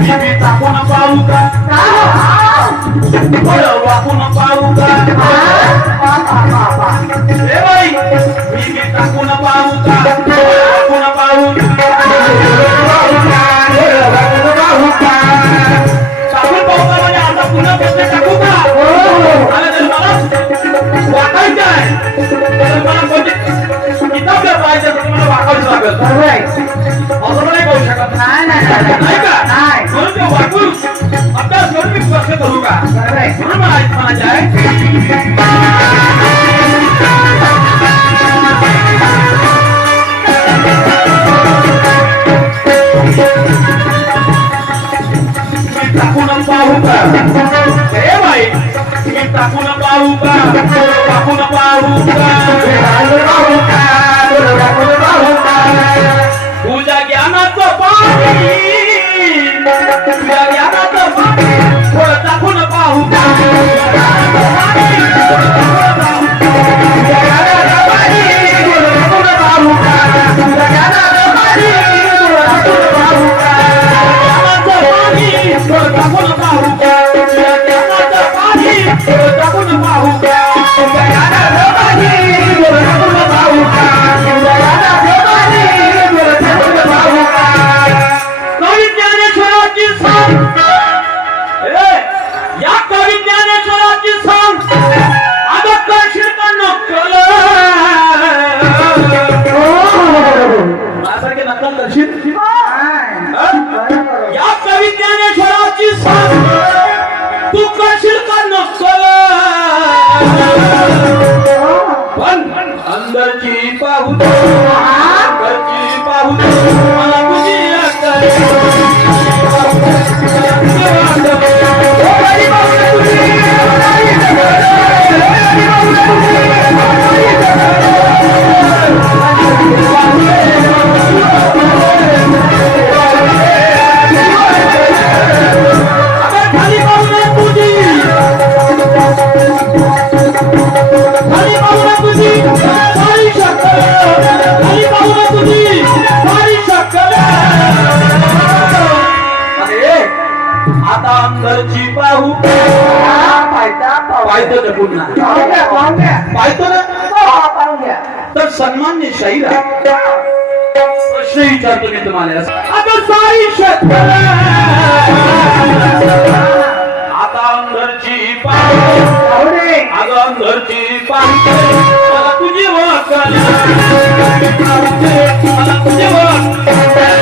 मी टाकून पाहू का वाकून पाहू का ए बाई मी टाकून पाहू का वाकून पाहू टाकून पाहू का म्हणजे आता पुन्हा प्रश्न टाकू का आणि जर मला वाकायचं आहे तर मला कोणते किताब जर पाहिजे तर तुम्हाला वाकायचं लागेल असं नाही करू शकत नाही का म्हणून ते वाकून अभ्यास करून मी प्रश्न करू का म्हणून मला म्हणायचं आहे टाकून पाहू का हे बाई मी टाकून पाहू का टाकून पाहू का तुझ्या ज्ञानाचं पाणी तुझ्या ज्ञानाचं पाणी थोडं टाकून पाहू का तू करशील का नक्कल पण अंदरची पाहू अंदरची पाहू मला तुझी आता अंदरची पाहू पाहतो ना पुन्हा पाहतो ना तर सन्मान्य शाहीर प्रश्न विचारतो मी तुम्हाला अगं साई आता अंदरची पाहू अगं अंदरची पाहू मला तुझी ओळख मला तुझी ओळख